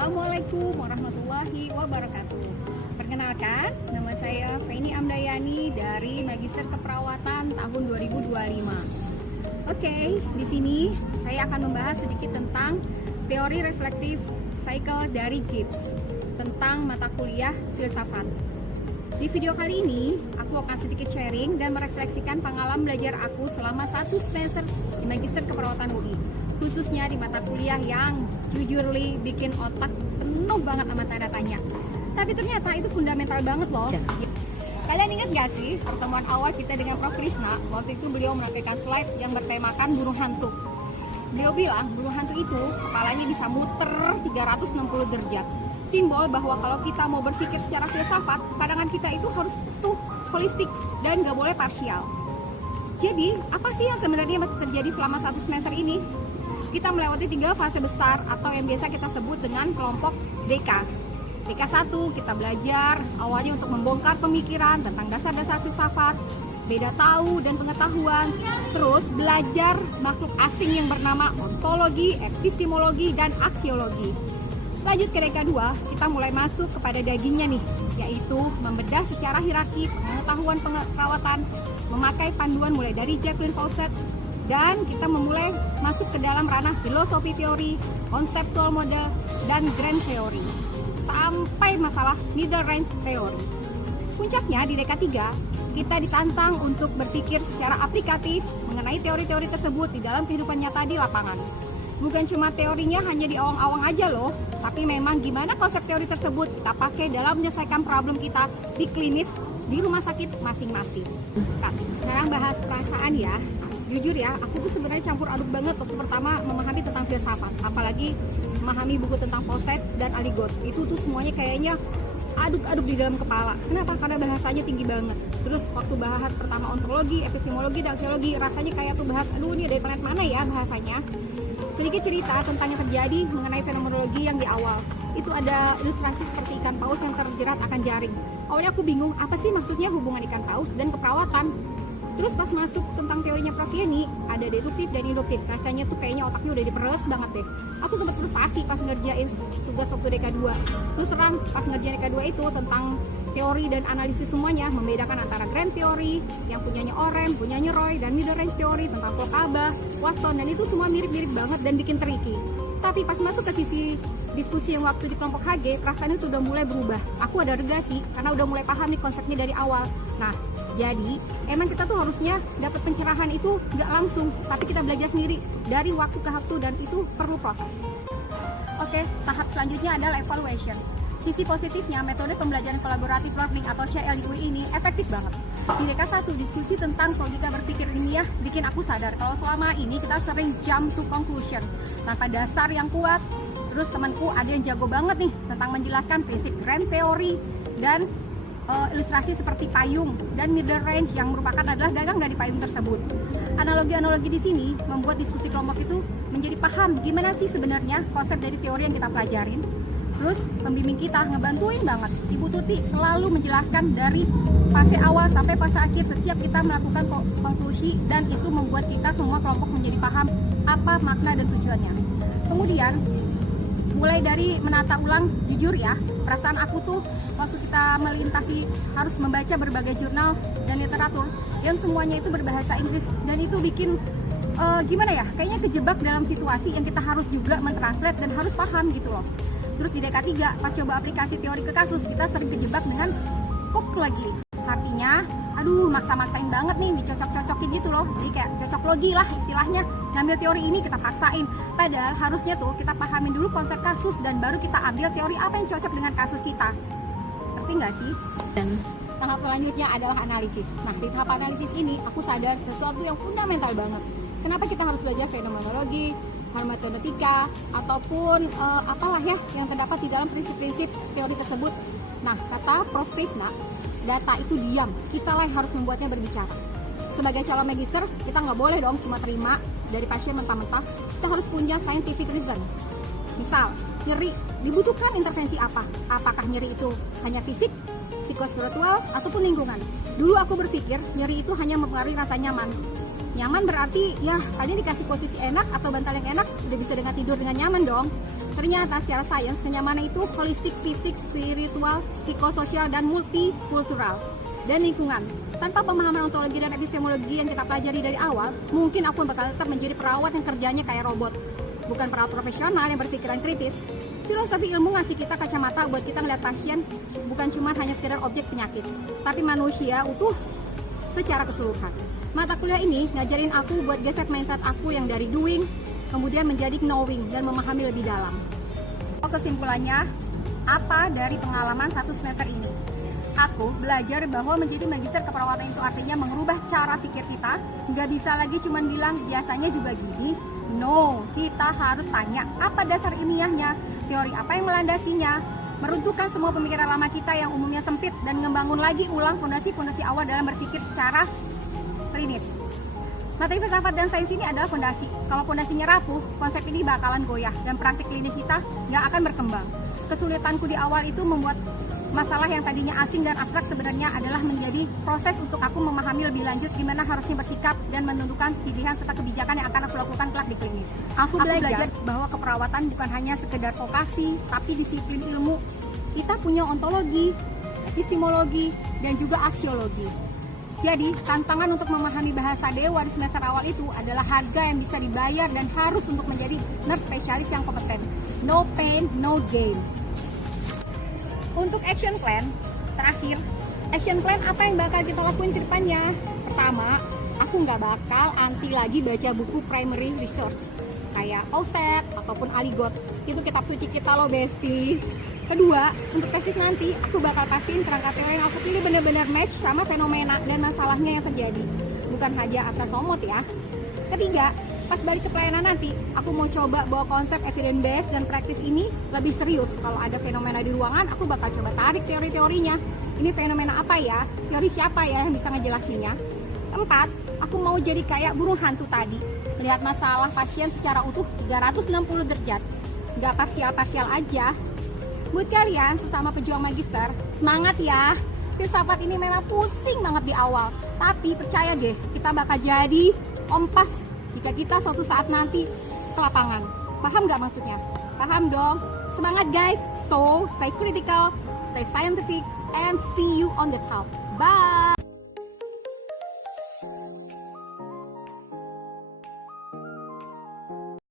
Assalamualaikum warahmatullahi wabarakatuh. Perkenalkan, nama saya Feni Amdayani dari Magister Keperawatan tahun 2025. Oke, di sini saya akan membahas sedikit tentang teori reflective cycle dari Gibbs tentang mata kuliah filsafat. Di video kali ini, aku akan sedikit sharing dan merefleksikan pengalaman belajar aku selama 1 semester di Magister Keperawatan UI, khususnya di mata kuliah yang jujurly bikin otak penuh banget sama tanda tanya. Tapi ternyata itu fundamental banget loh. Kalian ingat gak sih pertemuan awal kita dengan Prof. Krisna? Waktu itu beliau menampilkan slide yang bertemakan burung hantu. Beliau bilang burung hantu itu kepalanya bisa muter 360 derajat. Simbol bahwa kalau kita mau berpikir secara filsafat, pandangan kita itu harus utuh, holistik, dan gak boleh parsial. Jadi, apa sih yang sebenarnya terjadi selama 1 semester ini? Kita melewati 3 fase besar atau yang biasa kita sebut dengan kelompok DK. DK1 kita belajar awalnya untuk membongkar pemikiran tentang dasar-dasar filsafat, beda tahu dan pengetahuan, terus belajar makhluk asing yang bernama ontologi, epistemologi, dan aksiologi. Lanjut ke DK2, kita mulai masuk kepada dagingnya nih, yaitu membedah secara hierarki pengetahuan perawatan, memakai panduan mulai dari Jacqueline Fawcett, dan kita memulai masuk ke dalam ranah filosofi teori, konseptual model, dan grand theory, sampai masalah middle range theory. Puncaknya di DK3, kita ditantang untuk berpikir secara aplikatif mengenai teori-teori tersebut di dalam kehidupan nyata di lapangan. Bukan cuma teorinya hanya di awang-awang aja loh, tapi memang gimana konsep teori tersebut kita pakai dalam menyelesaikan problem kita di klinis di rumah sakit masing-masing. Kak, sekarang bahas perasaan ya. Jujur ya, aku tuh sebenarnya campur aduk banget waktu pertama memahami tentang filsafat, apalagi memahami buku tentang Fawcett dan Aligot. Itu tuh semuanya kayaknya aduk-aduk di dalam kepala. Kenapa? Karena bahasanya tinggi banget. Terus waktu bahas pertama ontologi, epistemologi, dan aksiologi, rasanya kayak tuh bahas, aduh ini dari planet mana ya bahasanya. Sedikit cerita tentang yang terjadi mengenai fenomenologi yang di awal. Itu ada ilustrasi seperti ikan paus yang terjerat akan jaring. Awalnya aku bingung, apa sih maksudnya hubungan ikan paus dan keperawatan? Terus pas masuk tentang teorinya Prof. Yeni, ada deduktif dan induktif. Rasanya tuh kayaknya otaknya udah diperes banget deh. Aku sempat frustasi pas ngerjain tugas waktu DK2. Terus terang pas ngerjain DK2 itu tentang teori dan analisis semuanya, membedakan antara grand theory yang punyanya Oren, punyanya Roy, dan middle range theory tentang Foucault, Watson, dan itu semua mirip-mirip banget dan bikin tricky. Tapi pas masuk ke sisi diskusi yang waktu di kelompok HG, perasaan itu udah mulai berubah. Aku ada rega sih, karena udah mulai paham nih konsepnya dari awal. Nah, jadi emang kita tuh harusnya dapat pencerahan itu nggak langsung, tapi kita belajar sendiri dari waktu ke waktu dan itu perlu proses. Oke, tahap selanjutnya adalah evaluation. Sisi positifnya, metode pembelajaran kolaboratif learning atau CLDUI ini efektif banget. Di DK1, diskusi tentang logika berpikir ilmiah bikin aku sadar kalau selama ini kita sering jump to conclusion tanpa dasar yang kuat. Terus temanku ada yang jago banget nih tentang menjelaskan prinsip grand theory dan ilustrasi seperti payung dan middle range yang merupakan adalah gagang dari payung tersebut. Analogi-analogi di sini membuat diskusi kelompok itu menjadi paham gimana sih sebenarnya konsep dari teori yang kita pelajarin. Terus pembimbing kita ngebantuin banget. Ibu Tuti selalu menjelaskan dari fase awal sampai fase akhir setiap kita melakukan konklusi, dan itu membuat kita semua kelompok menjadi paham apa makna dan tujuannya. Kemudian mulai dari menata ulang, jujur ya, perasaan aku tuh waktu kita melintasi harus membaca berbagai jurnal dan literatur yang semuanya itu berbahasa Inggris, dan itu bikin gimana ya, kayaknya kejebak dalam situasi yang kita harus juga mentranslate dan harus paham gitu loh. Terus di DK3, pas coba aplikasi teori ke kasus, kita sering kejebak dengan kok lagi. Artinya, aduh maksa-maksain banget nih, dicocok-cocokin gitu loh. Jadi kayak cocok logi lah istilahnya, ngambil teori ini kita paksain. Padahal harusnya tuh kita pahamin dulu konsep kasus dan baru kita ambil teori apa yang cocok dengan kasus kita. Ngerti nggak sih? Dan tahap selanjutnya adalah analisis. Nah, di tahap analisis ini aku sadar sesuatu yang fundamental banget. Kenapa kita harus belajar fenomenologi, hermeneutika, ataupun apalah ya yang terdapat di dalam prinsip-prinsip teori tersebut. Nah, kata Prof. Krisna, data itu diam, kitalah yang harus membuatnya berbicara. Sebagai calon magister, kita nggak boleh dong cuma terima dari pasien mentah-mentah. Kita harus punya scientific reason. Misal, nyeri, dibutuhkan intervensi apa? Apakah nyeri itu hanya fisik, psikospiritual, ataupun lingkungan? Dulu aku berpikir nyeri itu hanya mempengaruhi rasa nyaman. Nyaman berarti ya kalian dikasih posisi enak atau bantal yang enak udah bisa dengan tidur dengan nyaman dong. Ternyata secara sains, kenyamanan itu holistik, fisik, spiritual, psikososial, dan multikultural, dan lingkungan. Tanpa pemahaman ontologi dan epistemologi yang kita pelajari dari awal, mungkin aku bakal tetap menjadi perawat yang kerjanya kayak robot. Bukan perawat profesional yang berpikiran kritis. Filosofi ilmu ngasih kita kacamata buat kita ngeliat pasien bukan cuma hanya sekedar objek penyakit, tapi manusia utuh secara keseluruhan. Mata kuliah ini ngajarin aku buat geser mindset aku yang dari doing, kemudian menjadi knowing dan memahami lebih dalam. Kesimpulannya, apa dari pengalaman 1 semester ini? Aku belajar bahwa menjadi magister keperawatan itu artinya mengubah cara pikir kita. Nggak bisa lagi cuman bilang biasanya juga gini. No, kita harus tanya apa dasar ilmiahnya, teori apa yang melandasinya, meruntuhkan semua pemikiran lama kita yang umumnya sempit dan ngebangun lagi ulang fondasi-fondasi awal dalam berpikir secara klinis. Materi filsafat dan sains ini adalah fondasi. Kalau fondasinya rapuh, konsep ini bakalan goyah dan praktik klinis kita nggak akan berkembang. Kesulitanku di awal itu membuat masalah yang tadinya asing dan abstrak sebenarnya adalah menjadi proses untuk aku memahami lebih lanjut gimana harusnya bersikap dan menentukan pilihan serta kebijakan yang akan aku lakukan kelak di klinis. Aku belajar bahwa keperawatan bukan hanya sekedar vokasi, tapi disiplin ilmu. Kita punya ontologi, epistemologi, dan juga aksiologi. Jadi, tantangan untuk memahami bahasa dewa di semester awal itu adalah harga yang bisa dibayar dan harus untuk menjadi nurse spesialis yang kompeten. No pain, no gain. Untuk action plan, terakhir, action plan apa yang bakal kita lakuin ke depannya? Pertama, aku nggak bakal anti lagi baca buku primary research kayak OSET ataupun Aligot. Itu kitab suci kita loh, bestie. Kedua, untuk tesis nanti, aku bakal pastiin kerangka teori yang aku pilih benar-benar match sama fenomena dan masalahnya yang terjadi. Bukan hanya atas somot ya. Ketiga, pas balik ke pelayanan nanti, aku mau coba bawa konsep evidence based dan praktis ini lebih serius. Kalau ada fenomena di ruangan, aku bakal coba tarik teori-teorinya. Ini fenomena apa ya? Teori siapa ya yang bisa ngejelasinnya? Keempat, aku mau jadi kayak burung hantu tadi. Melihat masalah pasien secara utuh 360 derajat. Nggak parsial-parsial aja. Buat kalian sesama pejuang magister, semangat ya. Filsafat ini memang pusing banget di awal. Tapi percaya deh, kita bakal jadi kompas jika kita suatu saat nanti ke lapangan. Paham nggak maksudnya? Paham dong? Semangat guys! So, stay critical, stay scientific, and see you on the top. Bye!